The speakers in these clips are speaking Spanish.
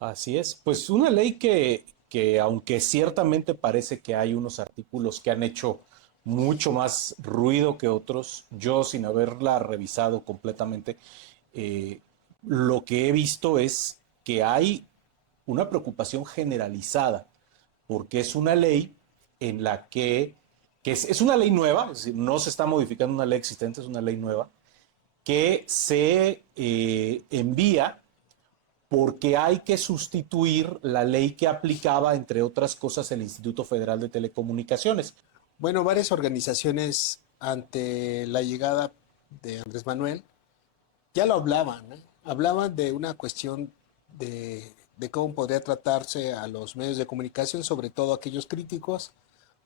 Así es, pues una ley que aunque ciertamente parece que hay unos artículos que han hecho mucho más ruido que otros, yo sin haberla revisado completamente, eh, lo que he visto es que hay una preocupación generalizada, porque es una ley en la que es una ley nueva, es decir, no se está modificando una ley existente, es una ley nueva, que se envía porque hay que sustituir la ley que aplicaba, entre otras cosas, el Instituto Federal de Telecomunicaciones. Bueno, varias organizaciones ante la llegada de Andrés Manuel ya lo hablaban, ¿eh? Hablaban de una cuestión de cómo podría tratarse a los medios de comunicación, sobre todo aquellos críticos.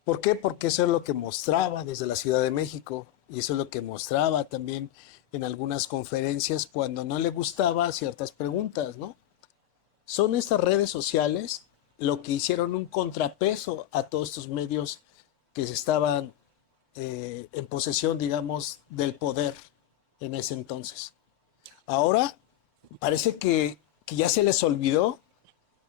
¿Por qué? Porque eso es lo que mostraba desde la Ciudad de México y eso es lo que mostraba también en algunas conferencias cuando no le gustaba ciertas preguntas, ¿no? Son estas redes sociales lo que hicieron un contrapeso a todos estos medios que se estaban en posesión, digamos, del poder en ese entonces. Ahora parece que ya se les olvidó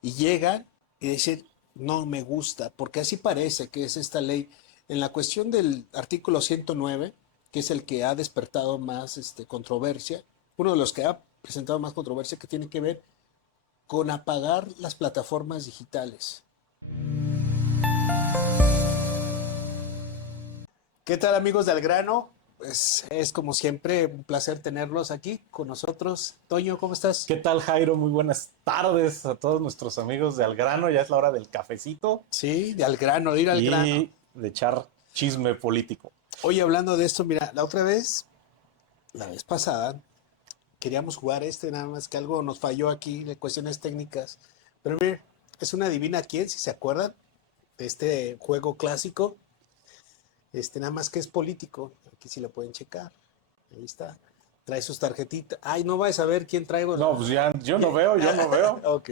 y llegan y dicen, no me gusta, porque así parece que es esta ley. En la cuestión del artículo 109, que es el que ha despertado más controversia, uno de los que ha presentado más controversia, que tiene que ver con apagar las plataformas digitales. ¿Qué tal, amigos del grano? Pues es como siempre un placer tenerlos aquí con nosotros. Toño, ¿cómo estás? ¿Qué tal, Jairo? Muy buenas tardes a todos nuestros amigos de Al Grano. Ya es la hora del cafecito Sí, de al grano, de ir al grano. y de echar chisme político. Oye, hablando de esto, mira, la vez pasada, queríamos jugar nada más que algo nos falló aquí de cuestiones técnicas. Pero mire, es una adivina quién, si se acuerdan de este juego clásico. Nada más que es político. Aquí sí lo pueden checar. Ahí está. Trae sus tarjetitas. Ay, no vais a ver quién traigo. No, pues ya, yo no veo, yo no veo. Ok.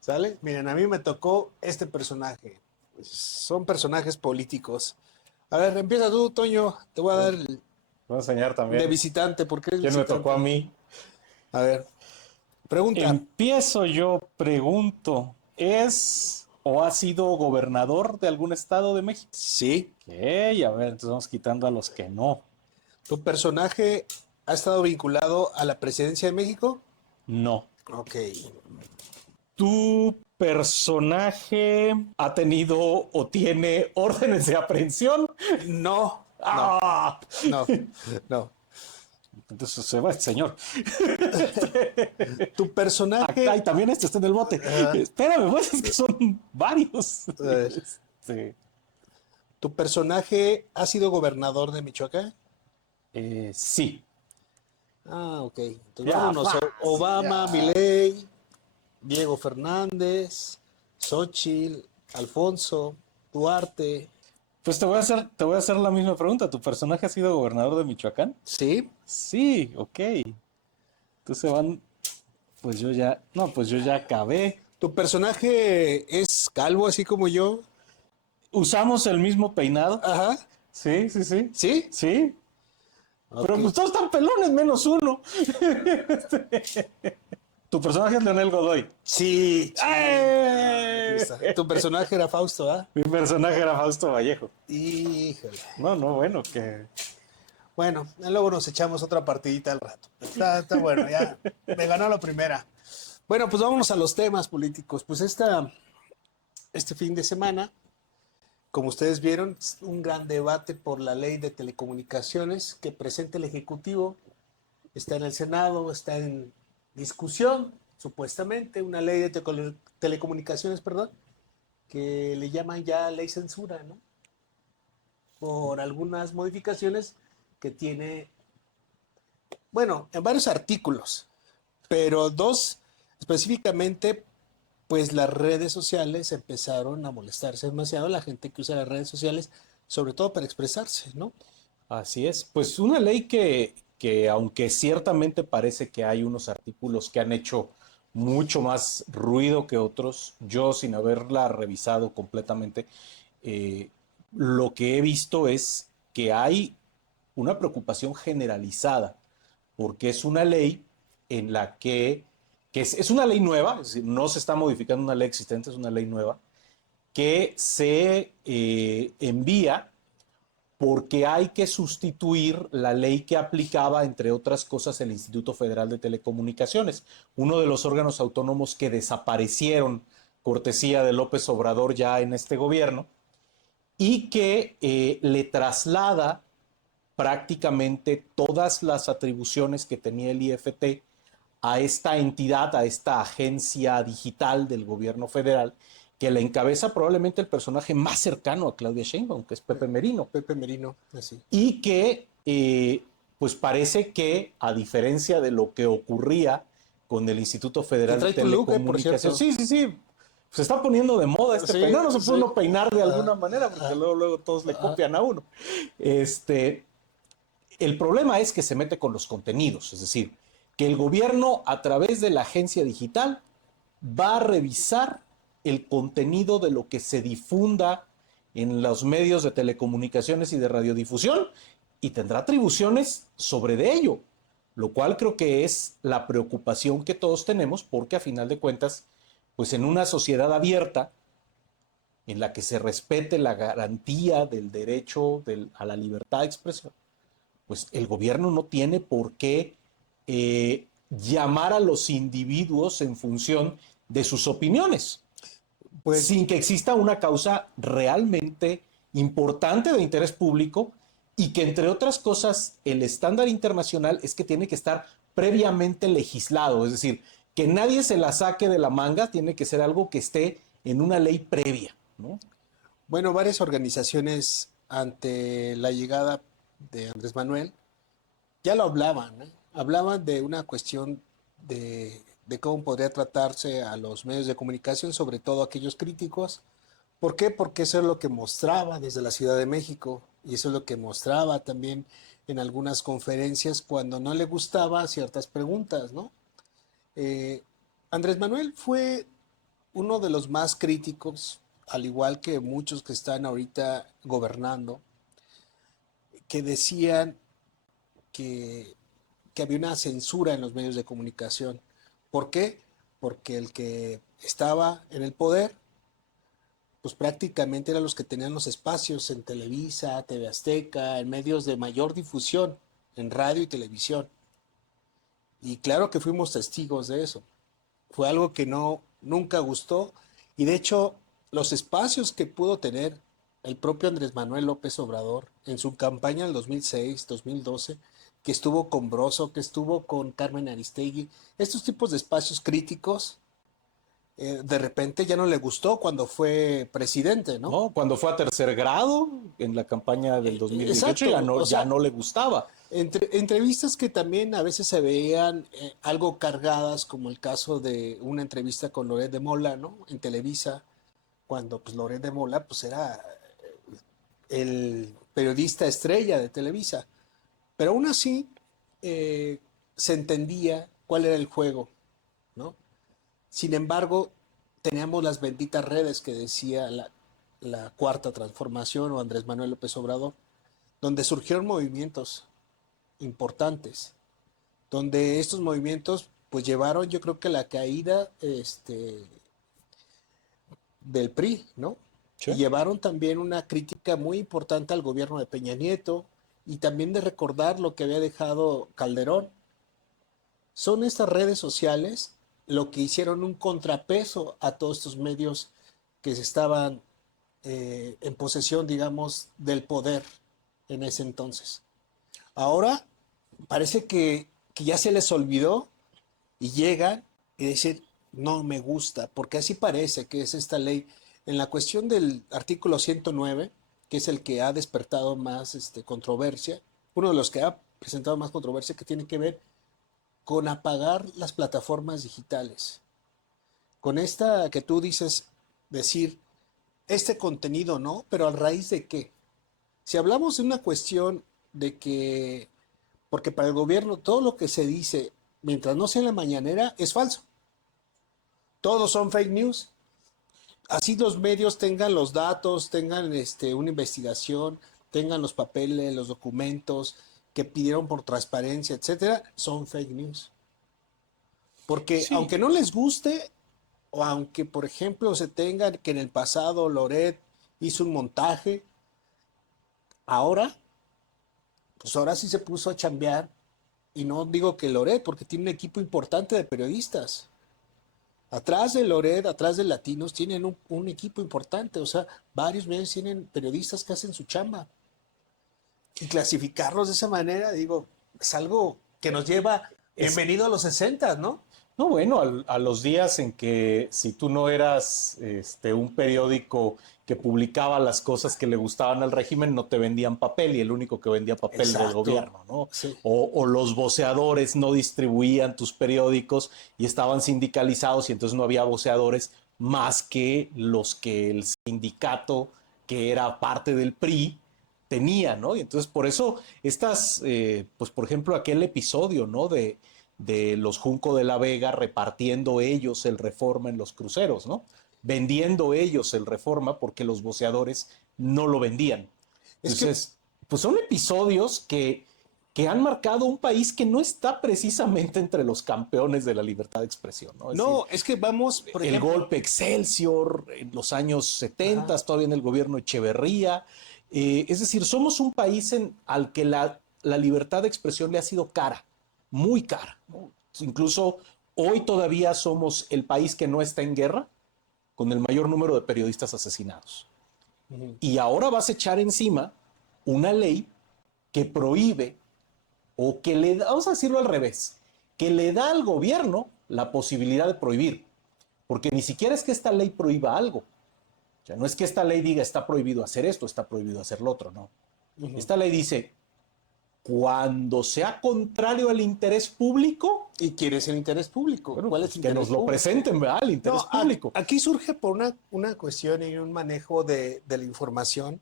¿Sale? Miren, a mí me tocó este personaje. Pues son personajes políticos. A ver, empieza tú, Toño. Te voy a dar Voy a enseñar de también visitante, porque eres quién me tocó a visitante. mí. A ver, pregunta. Empiezo yo, pregunto, ¿es o ha sido gobernador de algún estado de México? Sí. Ok, a ver, entonces vamos quitando a los que no. ¿Tu personaje ha estado vinculado a la presidencia de México? No. Ok. ¿Tu personaje ha tenido o tiene órdenes de aprehensión? No, no, ¡Ah! no, no. Entonces se va este señor. Tu Acá personaje, y también este está en el bote. Espérame, pues es que son varios. a ver, Sí. ¿tu personaje ha sido gobernador de Michoacán? Sí. Ah, ok. Entonces Ya, vámonos. fácil, Obama, ya. Milei, Diego Fernández, Xochitl, Alfonso, Duarte. Pues te voy a hacer la misma pregunta. ¿Tu personaje ha sido gobernador de Michoacán? ¿Sí? Sí, ok. Entonces van, pues yo ya, no, pues yo ya acabé. ¿Tu personaje es calvo así como yo? ¿Usamos el mismo peinado? Ajá. Sí, sí, sí. ¿Sí? Sí. Ok. Pero pues todos están pelones menos uno. Tu personaje es Leonel Godoy. Sí, chingada. Aquí ¡Ay! está. Tu personaje era Fausto, ¿ah? Mi personaje era Fausto Vallejo. Híjole. No, no, bueno, que Bueno, luego nos echamos otra partidita al rato. Está bueno, ya me ganó la primera. Bueno, pues vámonos a los temas políticos. Pues este fin de semana, como ustedes vieron, un gran debate por la ley de telecomunicaciones que presenta el Ejecutivo. Está en el Senado, está en discusión, supuestamente, una ley de telecomunicaciones, perdón, que le llaman ya ley censura, ¿no? Por algunas modificaciones que tiene, bueno, en varios artículos, pero dos específicamente, pues las redes sociales empezaron a molestarse demasiado, la gente que usa las redes sociales, sobre todo para expresarse, ¿no? así es. Pues una ley que aunque ciertamente parece que hay unos artículos que han hecho mucho más ruido que otros, yo sin haberla revisado completamente, eh, lo que he visto es que hay una preocupación generalizada, porque es una ley en la que que es una ley nueva, es decir, no se está modificando una ley existente, es una ley nueva, que se envía porque hay que sustituir la ley que aplicaba, entre otras cosas, el Instituto Federal de Telecomunicaciones, uno de los órganos autónomos que desaparecieron cortesía de López Obrador ya en este gobierno, y que le traslada prácticamente todas las atribuciones que tenía el IFT a esta entidad, a esta agencia digital del gobierno federal, que la encabeza probablemente el personaje más cercano a Claudia Sheinbaum, que es Pepe Merino. Pepe Merino, así. Y que, pues parece que, a diferencia de lo que ocurría con el Instituto Federal de Telecomunicaciones, sí, se está poniendo de moda este peinado, no se puede uno peinar de alguna manera, porque luego todos le copian a uno. El problema es que se mete con los contenidos, es decir, que el gobierno a través de la agencia digital va a revisar el contenido de lo que se difunda en los medios de telecomunicaciones y de radiodifusión y tendrá atribuciones sobre de ello, lo cual creo que es la preocupación que todos tenemos porque a final de cuentas, pues en una sociedad abierta en la que se respete la garantía del derecho a la libertad de expresión, pues el gobierno no tiene por qué llamar a los individuos en función de sus opiniones, pues, sin que exista una causa realmente importante de interés público y que, entre otras cosas, el estándar internacional es que tiene que estar previamente legislado, es decir, que nadie se la saque de la manga, tiene que ser algo que esté en una ley previa, ¿no? Bueno, varias organizaciones ante la llegada de Andrés Manuel ya lo hablaban, ¿eh? Hablaban de una cuestión de cómo podría tratarse a los medios de comunicación, sobre todo aquellos críticos. ¿Por qué? Porque eso es lo que mostraba desde la Ciudad de México y eso es lo que mostraba también en algunas conferencias cuando no le gustaba ciertas preguntas, ¿no? Eh, Andrés Manuel fue uno de los más críticos, al igual que muchos que están ahorita gobernando, que decían que, que había una censura en los medios de comunicación. ¿Por qué? Porque el que estaba en el poder, pues prácticamente eran los que tenían los espacios en Televisa, TV Azteca, en medios de mayor difusión, en radio y televisión. Y claro que fuimos testigos de eso. Fue algo que nunca gustó y de hecho los espacios que pudo tener el propio Andrés Manuel López Obrador en su campaña en 2006, 2012, que estuvo con Broso, que estuvo con Carmen Aristegui, estos tipos de espacios críticos, de repente ya no le gustó cuando fue presidente, ¿no? ¿No? Cuando fue a tercer grado en la campaña del 2018 Exacto, o ya sea, no le gustaba. entrevistas que también a veces se veían algo cargadas, como el caso de una entrevista con Loret de Mola, ¿no? En Televisa, cuando pues Loret de Mola pues era el periodista estrella de Televisa. Pero aún así se entendía cuál era el juego, ¿no? Sin embargo, teníamos las benditas redes que decía la Cuarta Transformación o Andrés Manuel López Obrador, donde surgieron movimientos importantes, donde estos movimientos pues llevaron yo creo que la caída del PRI, ¿no? ¿Sí? Y llevaron también una crítica muy importante al gobierno de Peña Nieto y también de recordar lo que había dejado Calderón. Son estas redes sociales lo que hicieron un contrapeso a todos estos medios que se estaban en posesión, digamos, del poder en ese entonces. Ahora parece que ya se les olvidó y llegan y dicen, no me gusta, porque así parece que es esta ley. En la cuestión del artículo 109, que es el que ha despertado más controversia, uno de los que ha presentado más controversia, que tiene que ver con apagar las plataformas digitales. Con esta que tú dices, decir, este contenido no, pero ¿a raíz de qué? Si hablamos de una cuestión de que, porque para el gobierno todo lo que se dice, mientras no sea en la mañanera, es falso. Todos son fake news. Así los medios tengan los datos, tengan una investigación, tengan los papeles, los documentos que pidieron por transparencia, etcétera, son fake news. Porque Sí, aunque no les guste, o aunque, por ejemplo, se tenga que en el pasado Loret hizo un montaje, ahora, pues ahora sí se puso a chambear. Y no digo que Loret, porque tiene un equipo importante de periodistas. Atrás de Loret, atrás de Latinos, tienen un equipo importante. O sea, varios medios tienen periodistas que hacen su chamba. Y clasificarlos de esa manera, digo, es algo que nos lleva es, bienvenido a los 60, ¿no? no, bueno, a los días en que si tú no eras un periódico que publicaba las cosas que le gustaban al régimen, no te vendían papel y el único que vendía papel era el Exacto. gobierno, ¿no? Sí. O los voceadores no distribuían tus periódicos y estaban sindicalizados y entonces no había voceadores más que los que el sindicato, que era parte del PRI, tenía, ¿no? Y entonces por eso pues por ejemplo, aquel episodio, ¿no? De los Junco de la Vega repartiendo ellos el Reforma en los cruceros, ¿no? Vendiendo ellos el Reforma porque los voceadores no lo vendían. Es que, Entonces, pues son episodios que han marcado un país que no está precisamente entre los campeones de la libertad de expresión, ¿no? Es decir, no, es que vamos, por el ejemplo, golpe Excelsior en los años 70, ajá, todavía en el gobierno Echeverría. Es decir, somos un país al que la libertad de expresión le ha sido cara, muy cara, ¿no? Incluso hoy todavía somos el país que no está en guerra con el mayor número de periodistas asesinados. Y ahora vas a echar encima una ley que prohíbe o que le da, vamos a decirlo al revés, que le da al gobierno la posibilidad de prohibir. Porque ni siquiera es que esta ley prohíba algo. O sea, no es que esta ley diga está prohibido hacer esto, está prohibido hacer lo otro, no. Esta ley dice, cuando sea contrario al interés público, ¿y quién es el interés público? bueno, ¿Cuál es pues el que interés nos lo público? presenten, ¿verdad? El interés No, público. aquí surge por una cuestión y un manejo de la información,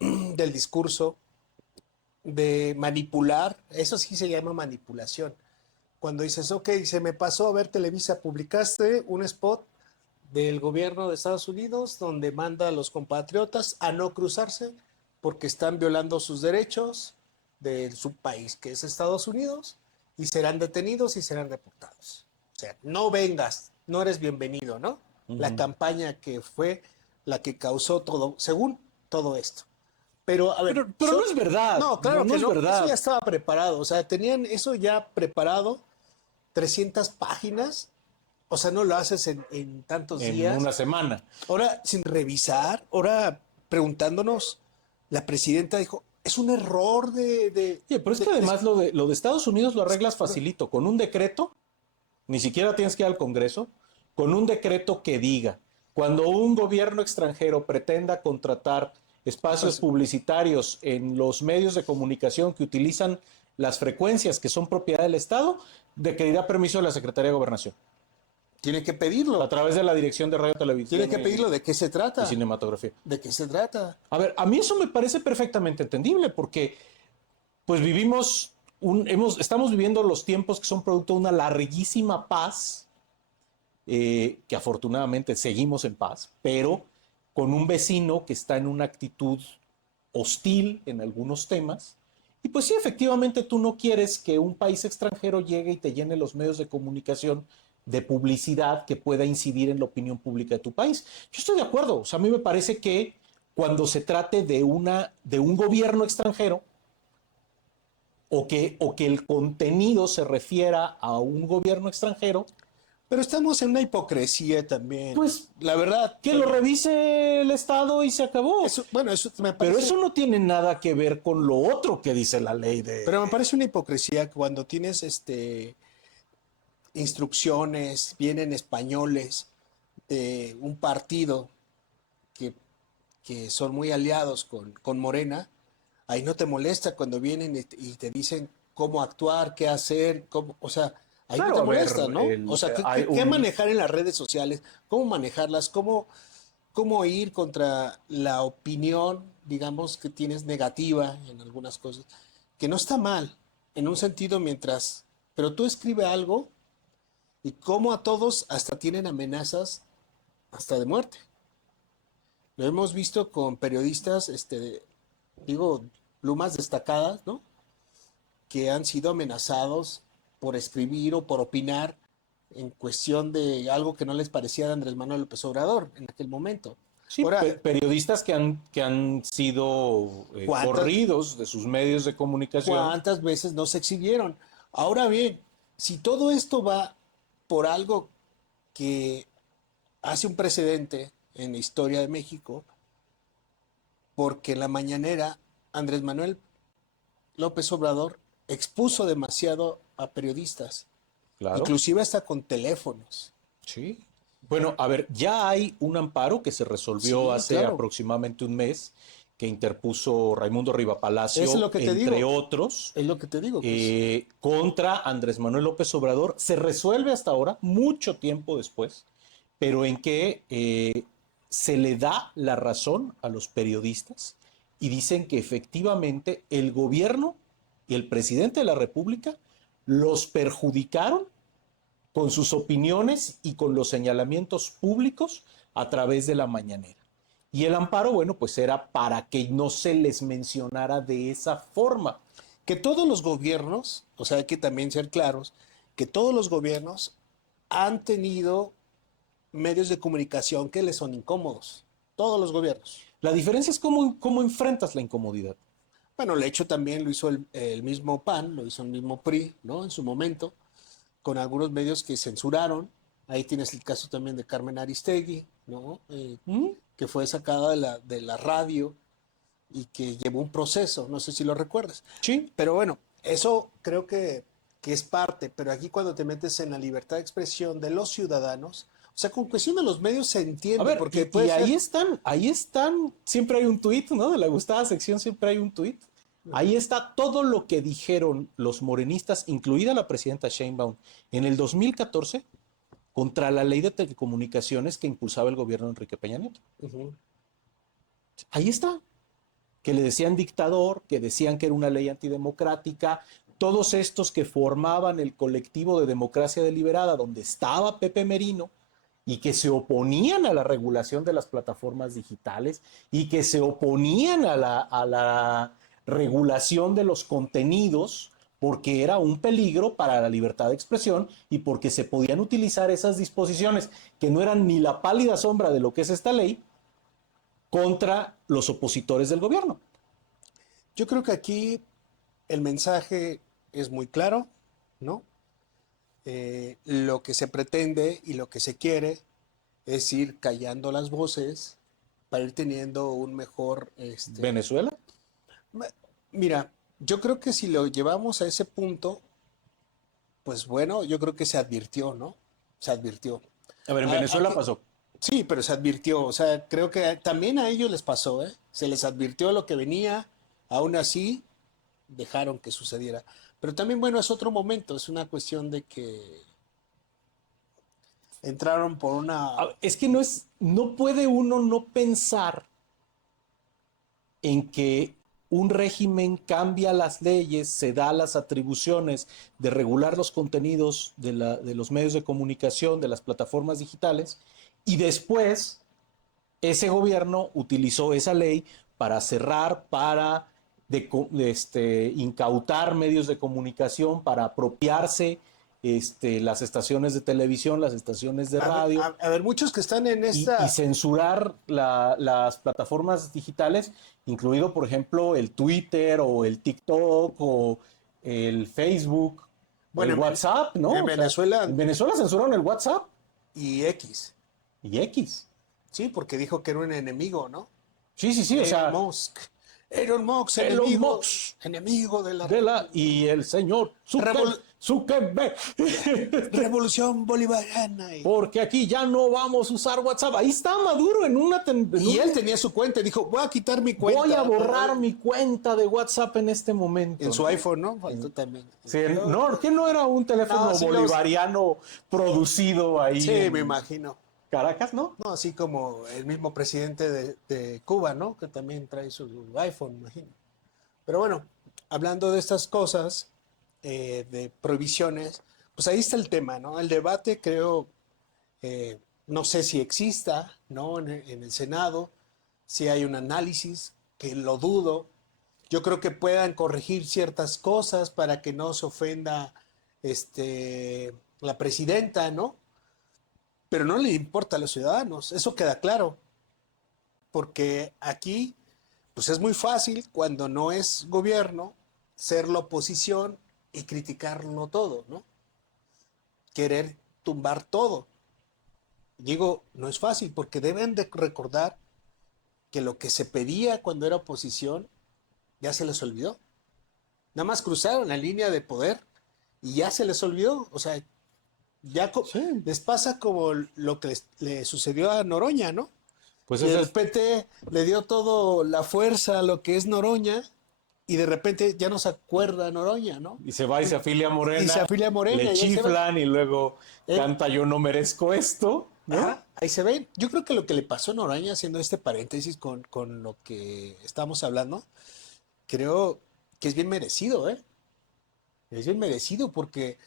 del discurso, de manipular, eso sí se llama manipulación. Cuando dices, ok, se me pasó a ver Televisa, publicaste un spot del gobierno de Estados Unidos donde manda a los compatriotas a no cruzarse porque están violando sus derechos de su país, que es Estados Unidos, y serán detenidos y serán deportados. O sea, no vengas, no eres bienvenido, ¿no? La campaña que fue la que causó todo, según todo esto. Pero, a ver, Pero no es verdad, no, no, claro no que es no, eso ya verdad. estaba preparado, o sea, tenían eso ya preparado, 300 páginas, o sea, no lo haces en tantos En días. una semana. Ahora, sin revisar, ahora preguntándonos, la presidenta dijo, es un error Oye, pero es que además lo de Estados Unidos lo arreglas perdón, facilito, con un decreto, ni siquiera tienes que ir al Congreso, con un decreto que diga, cuando un gobierno extranjero pretenda contratar espacios pues, publicitarios en los medios de comunicación que utilizan las frecuencias que son propiedad del Estado, de que dirá permiso de la Secretaría de Gobernación, tiene que a pedirlo, través de la Dirección de Radio, tiene Televisión que pedirlo, ¿de qué se y trata? Cinematografía. ¿De qué se trata? A ver, a mí eso me parece perfectamente entendible, porque pues estamos viviendo los tiempos que son producto de una larguísima paz, que afortunadamente seguimos en paz, pero con un vecino que está en una actitud hostil en algunos temas. Y pues sí, efectivamente tú no quieres que un país extranjero llegue y te llene los medios de comunicación de publicidad que pueda incidir en la opinión pública de tu país. Yo estoy de acuerdo, o sea, a mí me parece que cuando se trate de un gobierno extranjero, o que el contenido se refiera a un gobierno extranjero, Pero estamos en una hipocresía también. pues La verdad, que lo Toño, revise el Estado y se acabó. eso, bueno, eso me Pero parece, eso no tiene nada que ver con lo otro que dice la ley pero me de... parece una hipocresía cuando tienes instrucciones, vienen españoles de un partido que, que son muy aliados con Morena, ahí no te molesta cuando vienen y te dicen cómo actuar, qué hacer, cómo, o sea, ahí no Claro, te a ver, molesta, ¿no? O sea, hay qué un... manejar en las redes sociales? ¿Cómo manejarlas? ¿Cómo ir contra la opinión, digamos, que tienes negativa en algunas cosas? Que no está mal, en un sentido mientras, pero tú escribe algo y como a todos hasta tienen amenazas hasta de muerte. Lo hemos visto con periodistas, digo, plumas destacadas, ¿no? Que han sido amenazados por escribir o por opinar en cuestión de algo que no les parecía de Andrés Manuel López Obrador en aquel momento. Sí, Ahora, periodistas que han sido ¿cuántas, corridos de sus medios de comunicación. cuántas veces no se exhibieron? Ahora bien, si todo esto va por algo que hace un precedente en la historia de México, porque en la mañanera Andrés Manuel López Obrador expuso demasiado a periodistas, Claro. inclusive hasta con teléfonos. Sí. Bueno, a ver, ya hay un amparo que se resolvió Sí, hace claro. aproximadamente un mes que interpuso Raimundo Eso es Rivapalacio, lo que te entre digo. otros, Es lo que te digo, que es. contra Andrés Manuel López Obrador. Se resuelve hasta ahora, mucho tiempo después, pero en que se le da la razón a los periodistas y dicen que efectivamente el gobierno y el presidente de la República los perjudicaron con sus opiniones y con los señalamientos públicos a través de la mañanera. Y el amparo, bueno, pues era para que no se les mencionara de esa forma. Que todos los gobiernos, o sea, hay que también ser claros, que todos los gobiernos han tenido medios de comunicación que les son incómodos. Todos los gobiernos. La diferencia es cómo enfrentas la incomodidad. Bueno, el hecho también lo hizo el mismo PAN, lo hizo el mismo PRI, ¿no? En su momento, con algunos medios que censuraron. Ahí tienes el caso también de Carmen Aristegui, ¿no? ¿Mm? Que fue sacada de la radio y que llevó un proceso, no sé si lo recuerdas. Sí. Pero bueno, eso creo que es parte, pero aquí cuando te metes en la libertad de expresión de los ciudadanos, o sea, con cuestión de los medios se A entiende, ver, porque y puede ser. ahí están, siempre hay un tuit, ¿no? De la gustada sección siempre hay un tuit. Ahí está todo lo que dijeron los morenistas, incluida la presidenta Sheinbaum, en el 2014 contra la ley de telecomunicaciones que impulsaba el gobierno de Enrique Peña Nieto. Uh-huh. Ahí está, que le decían dictador, que decían que era una ley antidemocrática, todos estos que formaban el colectivo de democracia deliberada, donde estaba Pepe Merino, y que se oponían a la regulación de las plataformas digitales y que se oponían a la regulación de los contenidos porque era un peligro para la libertad de expresión y porque se podían utilizar esas disposiciones que no eran ni la pálida sombra de lo que es esta ley contra los opositores del gobierno. Yo creo que aquí el mensaje es muy claro, ¿no? Lo que se pretende y lo que se quiere es ir callando las voces para ir teniendo un mejor, Venezuela. mira, yo creo que si lo llevamos a ese punto, pues bueno, yo creo que se advirtió, ¿no? Se advirtió. A ver, en A Venezuela que- pasó. sí, pero se advirtió, o sea, creo que también a ellos les pasó, ¿eh? Se les advirtió lo que venía, aún así dejaron que sucediera. Pero también, bueno, es otro momento, es una cuestión de que entraron por una. Es que no puede uno no pensar en que un régimen cambia las leyes, se da las atribuciones de regular los contenidos de los medios de comunicación, de las plataformas digitales, y después ese gobierno utilizó esa ley para cerrar, para incautar medios de comunicación, para apropiarse las estaciones de televisión, las estaciones de radio, A ver, muchos que están en y esta. censurar las plataformas digitales, incluido, por ejemplo, el Twitter o el TikTok o el Facebook o el Bueno, WhatsApp, ¿no? en O sea, Venezuela en Venezuela censuraron el WhatsApp y X, y X. sí, porque dijo que era un enemigo, ¿no? Sí, sí, sí, o Elon sea, Musk. Elon Musk, Elon enemigo, Musk enemigo de la y el señor Revol- Zuckerberg. revolución bolivariana. Porque aquí ya no vamos a usar WhatsApp. Ahí está Maduro Y él tenía su cuenta, dijo, voy a quitar mi voy a cuenta. borrar mi cuenta de WhatsApp en este momento, En su ¿no? iPhone, ¿no? Faltó también. Sí, no, que no era un teléfono No, sí bolivariano producido ahí sí, me en imagino. Caracas, ¿no? No, así como el mismo presidente de Cuba, ¿no? Que también trae su iPhone, imagino. Pero bueno, hablando de estas cosas, de prohibiciones, pues ahí está el tema, ¿no? El debate creo, no sé si exista, ¿no? En el Senado, si hay un análisis, que lo dudo. Yo creo que puedan corregir ciertas cosas para que no se ofenda, este, la presidenta, ¿no? Pero no le importa a los ciudadanos, eso queda claro, porque aquí, pues es muy fácil cuando no es gobierno ser la oposición y criticarlo todo, ¿no? Querer tumbar todo. Digo, no es fácil porque deben de recordar que lo que se pedía cuando era oposición ya se les olvidó. Nada más cruzaron la línea de poder y ya se les olvidó. O sea, ya Sí. les pasa como lo que le sucedió a Noroña, ¿no? Pues Que ese el es, PT le dio todo la fuerza a lo que es Noroña y de repente ya no se acuerda Noroña, ¿no? y se va y se afilia a Y se Morena, afilia a Morena le y ahí se ven. chiflan y luego Eh, canta Yo no merezco esto, ¿no? Ajá, ahí se ven. Yo creo que lo que le pasó a Noroña, haciendo este paréntesis con lo que estamos hablando, creo que es bien merecido, ¿eh? Es bien merecido porque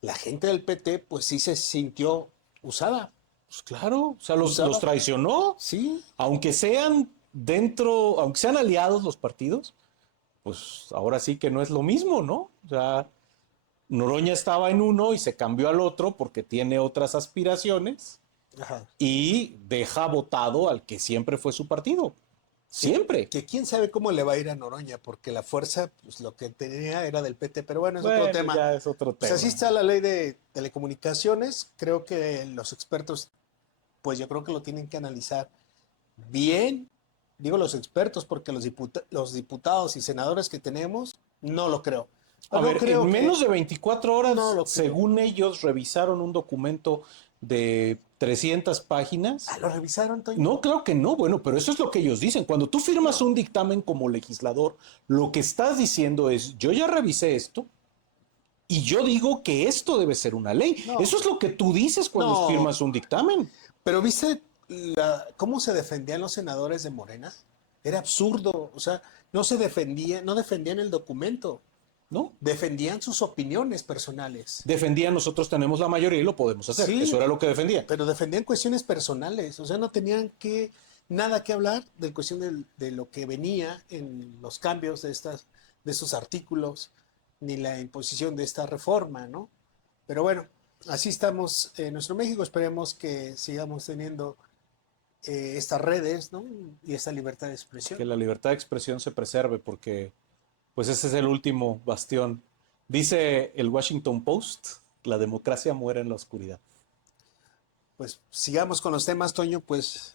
la gente del PT, pues sí se sintió usada. Pues claro, o sea, los Usada, traicionó, sí. aunque sean dentro, aunque sean aliados los partidos, pues ahora sí que no es lo mismo, ¿no? O sea, Noroña estaba en uno y se cambió al otro porque tiene otras aspiraciones Ajá. y deja votado al que siempre fue su partido. Siempre. Que quién sabe cómo le va a ir a Noroña, porque la fuerza, pues lo que tenía era del PT, pero bueno, es otro Bueno, tema. ya es otro Pues así tema. está la ley de telecomunicaciones. Creo que los expertos, pues yo creo que lo tienen que analizar bien. Digo los expertos, porque los diputados y senadores que tenemos, no lo creo. A No ver, creo en que, menos de 24 no horas, lo creo. según ellos, revisaron un documento de 300 Ah, páginas. ¿lo revisaron, Toño? No, claro que no, bueno, pero eso es lo que ellos dicen. Cuando tú firmas No, un dictamen como legislador, lo que estás diciendo es, yo ya revisé esto y yo digo que esto debe ser una ley. no, Eso es lo que tú dices cuando no. firmas un dictamen, Pero ¿viste cómo se defendían los senadores de Morena? Era absurdo. O sea, no se defendían, no defendían el documento, ¿no? defendían sus opiniones personales. Defendían, nosotros tenemos la mayoría y lo podemos hacer. Eso Sí, era lo que defendían. pero defendían cuestiones personales. O sea, no tenían nada que hablar de cuestión de lo que venía en los cambios de estos artículos, ni la imposición de esta reforma, ¿no? Pero bueno, así estamos en nuestro México. Esperemos que sigamos teniendo estas redes, ¿no? Y esta libertad de expresión. Que la libertad de expresión se preserve porque pues ese es el último bastión. Dice el Washington Post, la democracia muere en la oscuridad. Pues sigamos con los temas, Toño, pues